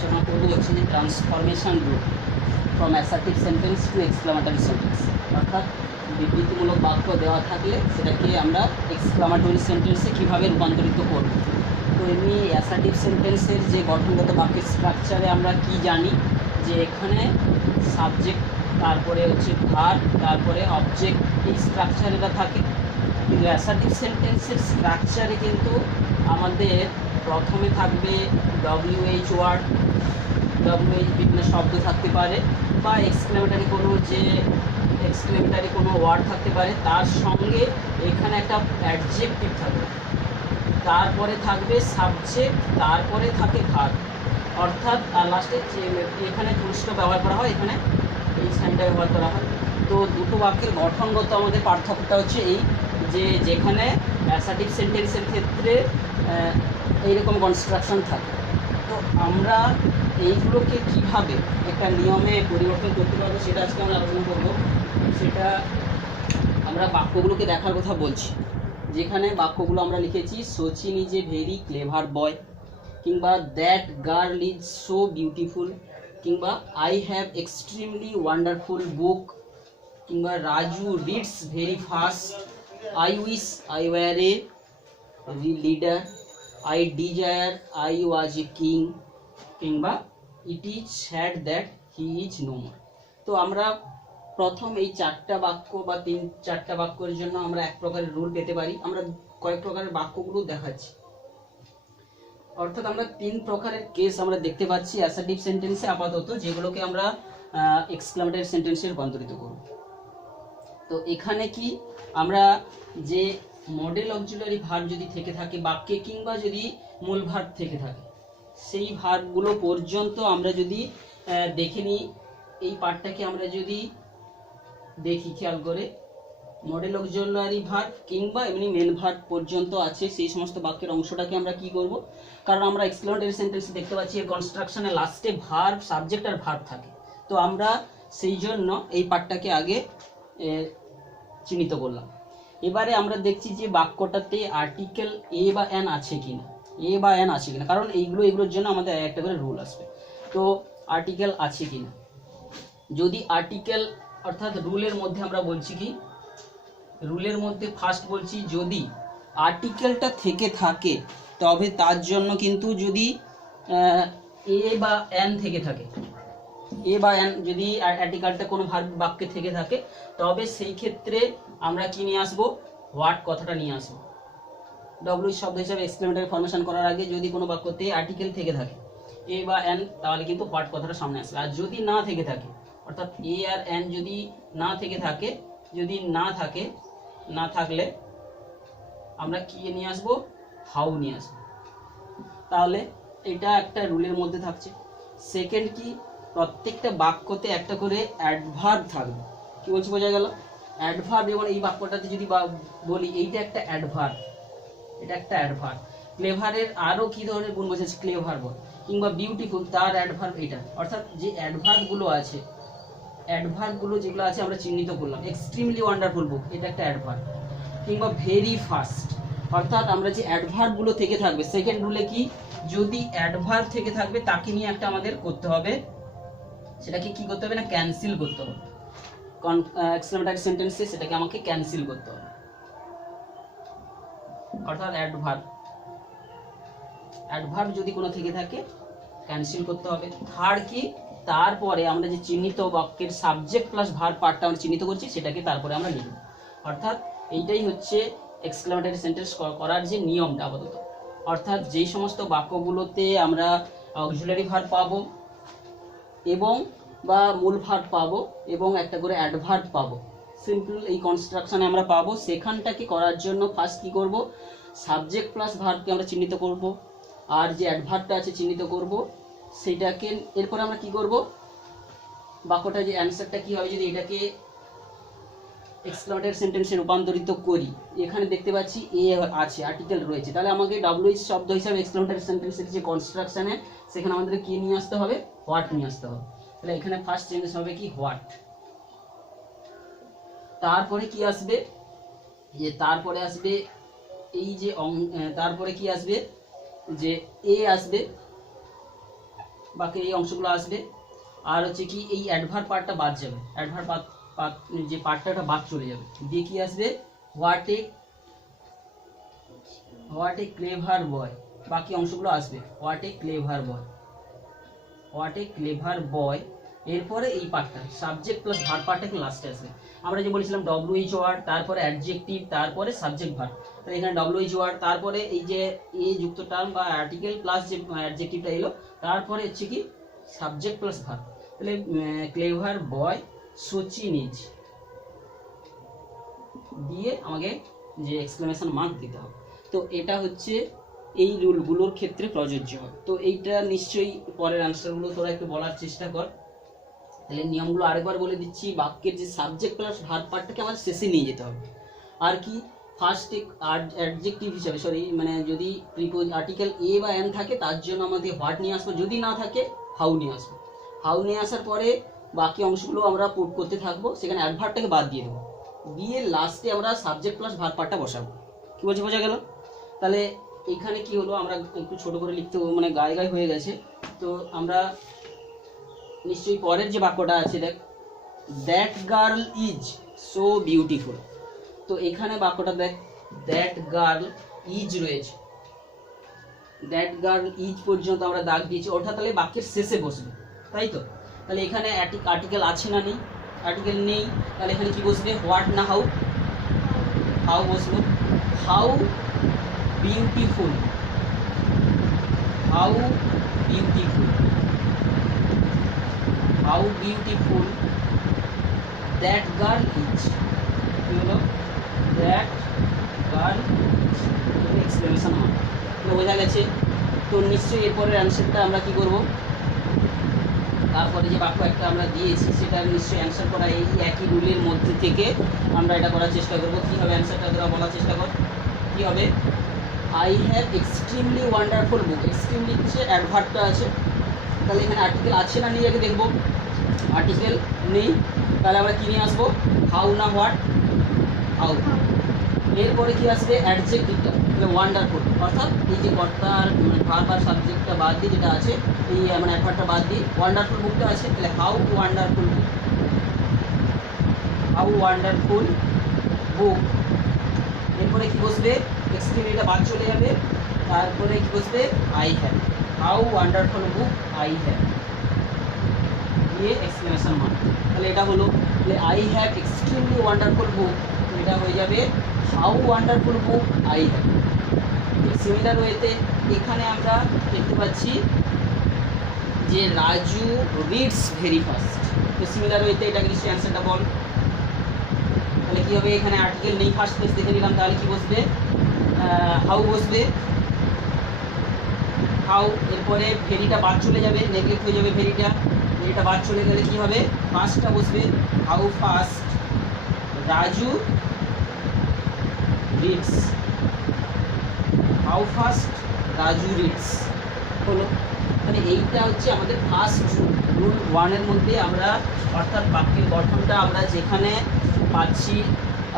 আলোচনা করব হচ্ছে যে transformation rule from assertive sentence to exclamatory sentence. অর্থাৎ বিবৃতিমূলক বাক্য দেওয়া থাকলে সেটাকে আমরা এক্সক্লামেটরি সেন্টেন্সে কীভাবে রূপান্তরিত করব। তো এমনি অ্যাসার্টিভ সেন্টেন্সের যে গঠনগত বাক্যের স্ট্রাকচারে আমরা কি জানি যে এখানে সাবজেক্ট, তারপরে হচ্ছে ভার্ব, তারপরে অবজেক্ট, এই স্ট্রাকচারেটা থাকে। কিন্তু অ্যাসার্টিভ সেন্টেন্সের স্ট্রাকচারে কিন্তু আমাদের প্রথমে থাকবে WH ওয়ার্ড, WH বিভিন্ন শব্দ থাকতে পারে, বা এক্সক্লেমেটারি কোনো ওয়ার্ড থাকতে পারে, তার সঙ্গে এখানে একটা অ্যাডজেক্টিভ থাকবে, তারপরে থাকবে সাবজেক্ট, তারপরে থাকে ভার্ব। অর্থাৎ আর লাস্টে যে এখানে ফুল স্টপ ব্যবহার করা হয়, এখানে এই সাইনটা ব্যবহার করা হয়। তো দুটো বাক্যের গঠনগত আমাদের পার্থক্যটা হচ্ছে এই যে যেখানে অ্যাসার্টিভ সেন্টেন্সের ক্ষেত্রে এইরকম কনস্ট্রাকশন থাকে। তো আমরা এইগুলোকে কিভাবে একটা নিয়মে পরিবর্তন করতে পারবো সেটা আজকে আমরা আলোচনা করবো। সেটা আমরা বাক্যগুলোকে দেখার কথা বলছি। যেখানে বাক্যগুলো আমরা লিখেছি Sachin is a very clever boy, কিংবা that girl is so beautiful, কিংবা I have extremely wonderful book, কিংবা Raju reads very fast, I wish I were a leader, I desire I was a king, কিংবা it is sad that he is no more. তো আমরা প্রথম এই চারটা বাক্য বা চারটা বাক্যের জন্য আমরা এক প্রকারের রুল পেতে পারি। আমরা কয়েক প্রকারের বাক্যগুলো দেখাচ্ছি। অর্থাৎ আমরা 3 প্রকারের কেস আমরা দেখতে পাচ্ছি অ্যাসার্টিভ সেন্টেন্সে আপাতত, যেগুলোকে আমরা এক্সক্লামেটরি সেন্টেন্সে রূপান্তরিত করব। তো এখানে কি আমরা যে মডেল অক্সিলারি ভার্ব যদি থেকে থাকে বাক্যে, কিংবা যদি মূল ভার্ব থেকে থাকে, সেই ভার্বগুলো পর্যন্ত আমরা যদি দেখে নিই, এই পার্টটাকে আমরা যদি দেখি খেয়াল করে, মডেল অক্সিলারি ভার্ব কিংবা এমনি মেন ভার্ব পর্যন্ত আছে সেই সমস্ত বাক্যের অংশটাকে আমরা কি করব, কারণ আমরা এক্সক্লামেটরি সেন্টেন্সে দেখতে পাচ্ছি এর কনস্ট্রাকশনে লাস্টে ভার্ব, সাবজেক্ট আর ভার্ব থাকে। তো আমরা সেই জন্য এই পার্টটাকে আগে চিহ্নিত করলাম। এবারে আমরা দেখছি যে বাক্যটাতে আর্টিকেল এ বা এন আছে কিনা, কারণ এইগুলোর জন্য আমাদের একটা করে রুল আসবে। তো আর্টিকেল আছে কিনা, যদি আর্টিকেল অর্থাৎ রুলের মধ্যে আমরা বলছি কি, রুলের মধ্যে ফার্স্ট বলছি যদি আর্টিকেলটা থেকে থাকে তবে তার জন্য কিন্তু যদি এ বা এন থেকে থাকে, এ বা এন যদি আর্টিকেলটা কোনো বাক্যে থেকে থাকে, তবে সেই ক্ষেত্রে আমরা কি নিয়ে আসবো, হোয়াট কথাটা নিয়ে আসবো। ডব্লিউ শব্দ হিসাবে এক্সক্লেমেটরি ফরমেশন করার আগে যদি কোনো বাক্যতে আর্টিকেল থেকে থাকে এ বা এন, তাহলে কিন্তু হোয়াট কথাটা সামনে আসবে। আর যদি না থেকে থাকে, অর্থাৎ এ আর এন যদি না থেকে থাকে, না থাকলে আমরা কি নিয়ে আসবো, হাউ নিয়ে আসবো। তাহলে এটা একটা রুলের মধ্যে থাকছে। সেকেন্ড কি, প্রত্যেকটা বাক্যতে একটা করে অ্যাডভার্ব থাকবে। কি বলছি বোঝা গেল? অ্যাডভার্ব, যেমন এই বাক্যটাতে যদি বলি এইটা একটা অ্যাডভার্ব, ক্লেভারের আরও কি ধরনের গুণ বোঝাচ্ছে, ক্লেভার বল, কিংবা বিউটিফুল তার অ্যাডভার্ব এটা। অর্থাৎ যে অ্যাডভার্বগুলো আছে, যেগুলো আছে আমরা চিহ্নিত করলাম। এক্সট্রিমলি ওয়ান্ডারফুল বুক, এটা একটা অ্যাডভার্ব। কিংবা ভেরি ফাস্ট, অর্থাৎ আমরা যে অ্যাডভার্বগুলো থেকে থাকবে, সেকেন্ড রুলে কি, যদি অ্যাডভার্ব থেকে থাকবে তাকে নিয়ে একটা আমাদের করতে হবে, সেটাকে কি করতে হবে না, ক্যান্সেল করতে হবে। এক্সক্লেমেটরি সেন্টেন্সে সেটাকে আমাকে ক্যান্সেল করতে হবে, অর্থাৎ অ্যাডভার্ব যদি কোনো থেকে থাকে ক্যান্সেল করতে হবে। থার্ড কি, তারপরে আমরা যে চিহ্নিত বাক্যের সাবজেক্ট প্লাস ভার্ব পার্টটা আমরা চিহ্নিত করছি, সেটাকে তারপরে আমরা লিখব। অর্থাৎ এইটাই হচ্ছে এক্সক্লেমেটরি সেন্টেন্স করার যে নিয়মটা আপাতত। অর্থাৎ যেই সমস্ত বাক্যগুলোতে আমরা অক্সিলারি ভার্ব পাবো এবং বা মূল ভার্ব পাবো এবং একটা করে অ্যাডভার্ব পাবো, সিম্পল এই কনস্ট্রাকশনে আমরা পাবো, সেখানটাকে করার জন্য ফার্স্ট কি করব, সাবজেক্ট প্লাস ভার্বকে আমরা চিহ্নিত করব, আর যে অ্যাডভার্বটা আছে চিহ্নিত করব সেইটাকে। এরপর আমরা কি করব, বাক্যটা যে অ্যান্সারটা কি হবে, যদি এটাকে এক্সক্লেমেটরি সেন্টেন্সে রূপান্তরিত করি, এখানে দেখতে পাচ্ছি এ আছে, আর্টিকেল রয়েছে, তাহলে আমাকে ডব্লিউএইচ শব্দ হিসাবে এক্সক্লেমেটরি সেন্টেন্সের যে কনস্ট্রাকশনে, সেখানে আমাদের কি নিয়ে আসতে হবে, হোয়াট নিয়ে আসতে হবে। তাহলে এখানে ফার্স্ট চেঞ্জ হবে কি, হোয়াট। তারপরে কি আসবে, তারপরে আসবে এই যে তারপরে কি আসবে, যে এ আসবে, বাকি এই অংশগুলো আসবে। আর হচ্ছে কি এই অ্যাডভার্ব পার্টটা বাদ যাবে, অ্যাডভার্ব পার্ট যে পার্টটা ওটা বাদ চলে যাবে, দিয়ে কি আসবে হোয়াট এ ক্লেভার বয়, বাকি অংশগুলো আসবে হোয়াট এ ক্লেভার বয়। এরপরে এই পার্টটা সাবজেক্ট প্লাস ভার্ব পার্টটা লাস্টে আসবে। আমরা যে বলেছিলাম ডব্লিউএইচ ওয়ার্ড, তারপরে অ্যাডজেক্টিভ, তারপরে সাবজেক্ট ভার্ব। তাহলে এখানে ডব্লিউএইচ ওয়ার্ড, তারপরে এই যে এ যুক্ত টার্ম বা আর্টিকেল প্লাস যে অ্যাডজেক্টিভটা এলো, তারপরে হচ্ছে কি সাবজেক্ট প্লাস ভার্ব। তাহলে ক্লেভার বয় সচিনিজ দিয়ে আমাকে যে এক্সক্লেমেশন মার্ক দিতে হবে। তো এটা হচ্ছে এই রুলগুলোর ক্ষেত্রে প্রযোজ্য হয়। তো এইটা নিশ্চয়ই পরের আনসারগুলো তোরা একটু বলার চেষ্টা কর। তাহলে নিয়মগুলো আরেকবার বলে দিচ্ছি। বাক্যের যে সাবজেক্ট প্লাস ভার্ব পার্টটাকে আমাদের শেষে নিয়ে যেতে হবে। আর কি ফার্স্ট অ্যাডজেক্টিভ হিসাবে মানে যদি আর্টিকেল এ বা এন থাকে তার জন্য আমাদের হোয়াট নিয়ে আসবো, যদি না থাকে হাউ নিয়ে আসবো। হাউ নিয়ে আসার পরে বাকি অংশগুলো আমরা পুট করতে থাকবো, সেখানে অ্যাডভার্বটাকে বাদ দিয়ে দেবো, দিয়ে লাস্টে আমরা সাবজেক্ট প্লাস ভার্ব পার্টটা বসাবো। কি বলছি বোঝা গেল? তাহলে এইখানে কি হলো, আমরা একটু ছোট করে লিখতে মানে গায়ে হয়ে গেছে। তো আমরা নিশ্চয়ই পরের যে বাক্যটা আছে দেখ, that girl is so beautiful. তো এখানে বাক্যটা দেখ, দ্যাট গার্ল ইজ রয়েছে, দ্যাট গার্ল ইজ পর্যন্ত আমরা দাগ দিয়েছি, ওটা তাহলে বাক্যের শেষে বসবে, তাই তো? তাহলে এখানে আর্টিকেল আছে না নেই? আর্টিকেল নেই, তাহলে এখানে কি বসবে হোয়াট না হাউ? হাউ বসলো। How beautiful, how beautiful, how beautiful that girl is. কি হলো? That girl exclamation mark. বোঝা গেছে? তো নিশ্চয়ই এরপরের অ্যান্সারটা আমরা কি করব, তারপরে যে বাক্য একটা আমরা দিয়েছি সেটা নিশ্চয়ই অ্যান্সার করা এই একই রুলের মধ্যে থেকে আমরা এটা করার চেষ্টা করব। কী হবে অ্যান্সারটা তোরা বলার চেষ্টা কর। কী হবে? I have extremely wonderful book. Extremely হচ্ছে অ্যাডভার্বটা আছে, তাহলে এখানে আর্টিকেল আছে না নেই আগে দেখবো। আর্টিকেল নেই, তাহলে আমরা কী নিয়ে আসবো? হাউ না হোয়াট? হাউ। এরপরে কি আসবে? অ্যাডজেক্টিভটা, ওয়ান্ডারফুল, অর্থাৎ এই যে কর্তার ভার্ব আর সাবজেক্টটা বাদ দিয়ে যেটা আছে, এই মানে অ্যাডভার্বটা বাদ দিয়ে ওয়ান্ডারফুল বুকটা আছে, তাহলে how wonderful book, how wonderful book. এরপরে কি বসবে? এক্সট্রিমলিটা বাদ চলে যাবে, তারপরে কি বসবে? I have, how wonderful book I have দিয়ে এক্সক্লেমেশন মার্ক। তাহলে এটা হলো, তাহলে আই হ্যাভ এক্সট্রিমলি ওয়ান্ডারফুল বুক, এটা হয়ে যাবে how wonderful book I have. Similar ওয়েতে এখানে আমরা দেখতে পাচ্ছি যে রাজু রিডস ভেরি ফাস্ট। তো সিমিলার ওয়েতে এটাকে নিশ্চয়ই অ্যান্সারটা বল। তাহলে কী হবে? এখানে আর্টিকেল নেই, ফার্স্ট পেজ দেখে নিলাম, তাহলে কি বসবে? হাউ বসবে, হাউ। এরপরে ভেরিটা বাদ চলে যাবে, নেগলেক্ট হয়ে যাবে ভেরিটা, ভেরিটা বাদ চলে গেলে কি হবে? ফার্স্টটা বসবে, how fast Raju reads, how fast Raju reads হলো। তাহলে এইটা হচ্ছে আমাদের ফার্স্ট রুল 1-এর মধ্যে আমরা, অর্থাৎ বাক্যের গঠনটা আমরা যেখানে পাচ্ছি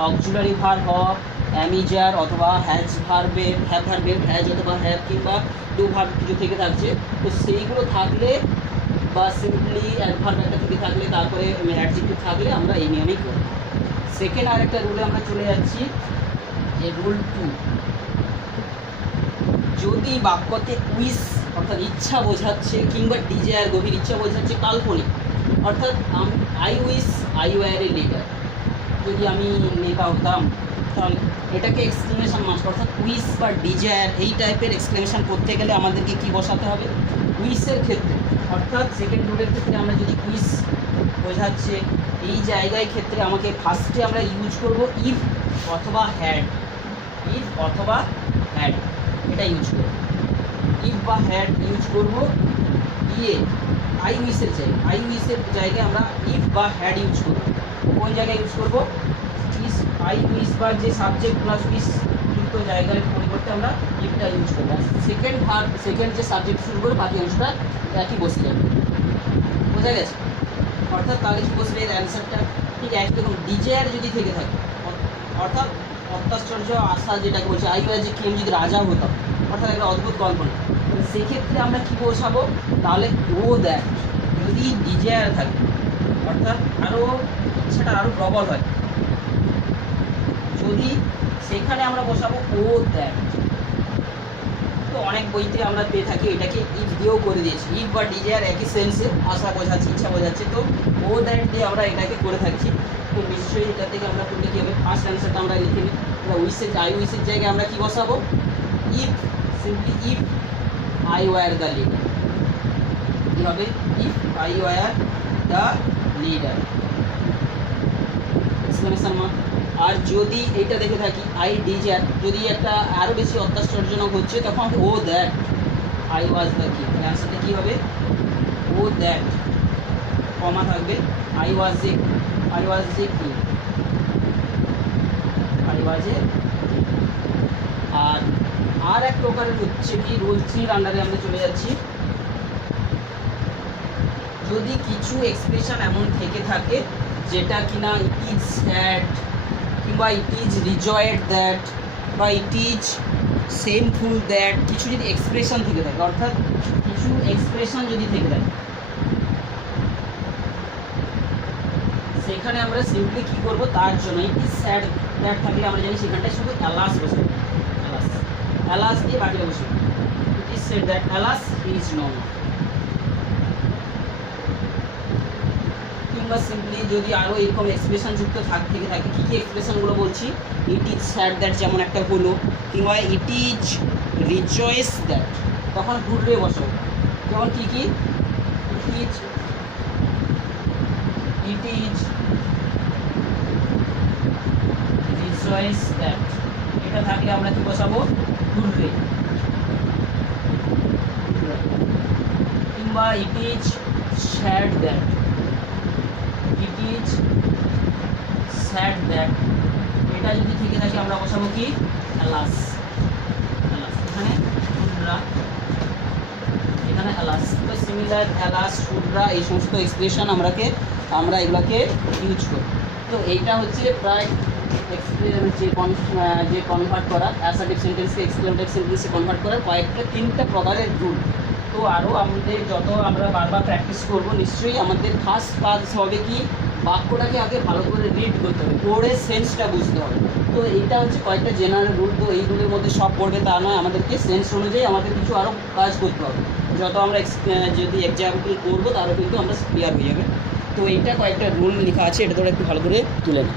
অক্সিলারি ভার্ব হওয়া, অ্যামিজার অথবা হ্যাজ ভার্বের, হ্যাভ ভার্বের হ্যাজ অথবা হ্যাভ, কিংবা ডু ভার্ব কিছু থেকে থাকছে, তো সেইগুলো থাকলে বা সিম্পলি অ্যাডভার্ব একটা থেকে থাকলে, তারপরে অ্যাডজেক্টিভ থাকলে আমরা এই নিয়মেই করব। সেকেন্ড আরেকটা রুলে আমরা চলে যাচ্ছি, যে রুল 2। যদি বাক্যতে উইশ অর্থাৎ ইচ্ছা বোঝাচ্ছে, কিংবা ডিজায়ার গভীর ইচ্ছা বোঝাচ্ছে কাল্পনিক, অর্থাৎ I wish I were a leader, যদি আমি নেতা হতাম, তাহলে এটাকে এক্সক্লেমেশন মার্ক, অর্থাৎ উইশ বা ডিজায়ার এই টাইপের এক্সক্লেমেশন করতে গেলে আমাদেরকে কি বসাতে হবে? উইশের ক্ষেত্রে, অর্থাৎ সেকেন্ড রুলের ক্ষেত্রে আমরা যদি উইশ বোঝাচ্ছে এই জায়গায় ক্ষেত্রে আমাকে ফার্স্টে আমরা ইউজ করব ইফ অথবা হ্যাড, ইফ অথবা হ্যাড এটা ইউজ করব, ইফ বা হ্যাড ইউজ করব। দিয়ে আই উইশের জায়গায়, আই উইশের জায়গায় আমরা ইফ বা হ্যাড ইউজ করব। কোন জায়গায় ইউজ করব? ইস আই উইশ বা যে সাবজেক্ট প্লাস উইশ যুক্ত জায়গার পরিবর্তে আমরা ইফটা ইউজ করব। সেকেন্ড ভার্ব, সেকেন্ড যে সাবজেক্ট শুরু করে বাকি অংশটা একই বসে যাবে। বোঝা গেছে? অর্থাৎ তাহলে কি বসবে এর অ্যান্সারটা? ঠিক একরকম ডিজায়ার যদি থেকে থাকে, অর্থাৎ অত্যাশ্চর্য আশা যেটাকে বলছে, আই ওয়াজ এ কিং, যদি রাজা হতাম, অর্থাৎ একটা অদ্ভুত কল্পনা, সেক্ষেত্রে আমরা কি বসাবো, তাহলে ও দ্যাট যদি ডিজায়ার থাকে, অর্থাৎ আরও ইচ্ছাটা আরও প্রবল হয়, যদি সেখানে আমরা বসাবো ও দ্যাট। তো অনেক বইতে আমরা পেয়ে থাকি এটাকে ইফ দিয়েও করে দিয়েছি, ইফ বা ডিজায়ার একই সেন্সে আশা বোঝাচ্ছে, ইচ্ছা বোঝাচ্ছে, তো ও দ্যাট দিয়ে আমরা এটাকে করে থাকছি। তো নিশ্চয়ই এটা থেকে আমরা করলে কী হবে, ফার্স্ট অ্যান্সারটা আমরা লিখে নিই। উইসের আই উইসের জায়গায় আমরা কী বসাবো, if, simply if I were the leader, কী হবে, if I were the leader, exclamation mark. আর যদি এইটা দেখে থাকি আই ডিজায়ার, যদি একটা আরও বেশি অত্যাশ্চর্যজনক হচ্ছে, তখন ও দ্যাট আই ওয়াজ দ্য কি, তাহলে অ্যান্সারটা কী হবে, ও দ্যাট, কমা থাকবে, আই ওয়াজ এ কি, আই ওয়াজ এ। আর এক প্রকারের হচ্ছে কি, রুল 3 আন্ডারে আমরা চলে যাচ্ছি। যদি কিছু এক্সপ্রেশন এমন থেকে থাকে যেটা কিনা ইট ইজ স্যাড, কিংবা ইট ইজ রিজয়েড দ্যাট, বা ইট ইজ সেমফুল দ্যাট, কিছু যদি এক্সপ্রেশন থেকে থাকে, অর্থাৎ কিছু এক্সপ্রেশন যদি থেকে থাকে, সেখানে আমরা সিম্পলি কী করবো, তার জন্য ইট ইজ স্যাড দ্যাট থাকলে আমরা জানি সেখানটায় শুধু অ্যালাস বসে, অ্যালাস দিয়ে বাকিটা বসে, it is said that alas he is none. কিংবা সিম্পলি যদি আরও এরকম এক্সপ্রেশন যুক্ত থেকে থাকে, কী কী এক্সপ্রেশনগুলো বলছি, ইট ইজ স্যাড দ্যাট যেমন একটা হলো, কিংবা ইট ইজ রিজয়েস দ্যাট, তখন ঘুরলে বসো, যেমন কী কী, ইট ইজ রিজয়েস দ্যাট, এটা থাকলে আমরা কী বসাবো, ঘুরলে। কিংবা it is sad that, it is sad that, এটা যদি থেকে থাকে আমরা বসাবো কি, অ্যালাস, এখানে শুডরা, এখানে অ্যালাস। তো সিমিলার অ্যালাস, শুডরা, এই সমস্ত এক্সপ্রেশন আমরা এগুলোকে ইউজ করি। তো এইটা হচ্ছে প্রায় যে কনভার্ট করা, অ্যাসার্টিভ সেন্টেন্সকে এক্সক্লেমেটিভ সেন্টেন্সে কনভার্ট করার কয়েকটা 3টা প্রকারের রুল। তো আরও আমাদের যত আমরা বারবার প্র্যাকটিস করব, নিশ্চয়ই আমাদের ফার্স্ট কাজ হবে কি, বাক্যটাকে আগে ভালো করে রিড করতে হবে, পড়ে সেন্সটা বুঝতে হবে। তো এইটা হচ্ছে কয়েকটা জেনারেল রুল। তো এই রুলের মধ্যে সব পড়বে তা নয়, আমাদেরকে সেন্স অনুযায়ী আমাদের কিছু আরও কাজ করতে হবে। যত আমরা যদি এক্সাম্পল করবো তারও কিন্তু আমরা ক্লিয়ার হয়ে যাবে। তো এইটা কয়েকটা রুল লেখা আছে, এটা তোরা একটু ভালো করে তুলে নিই।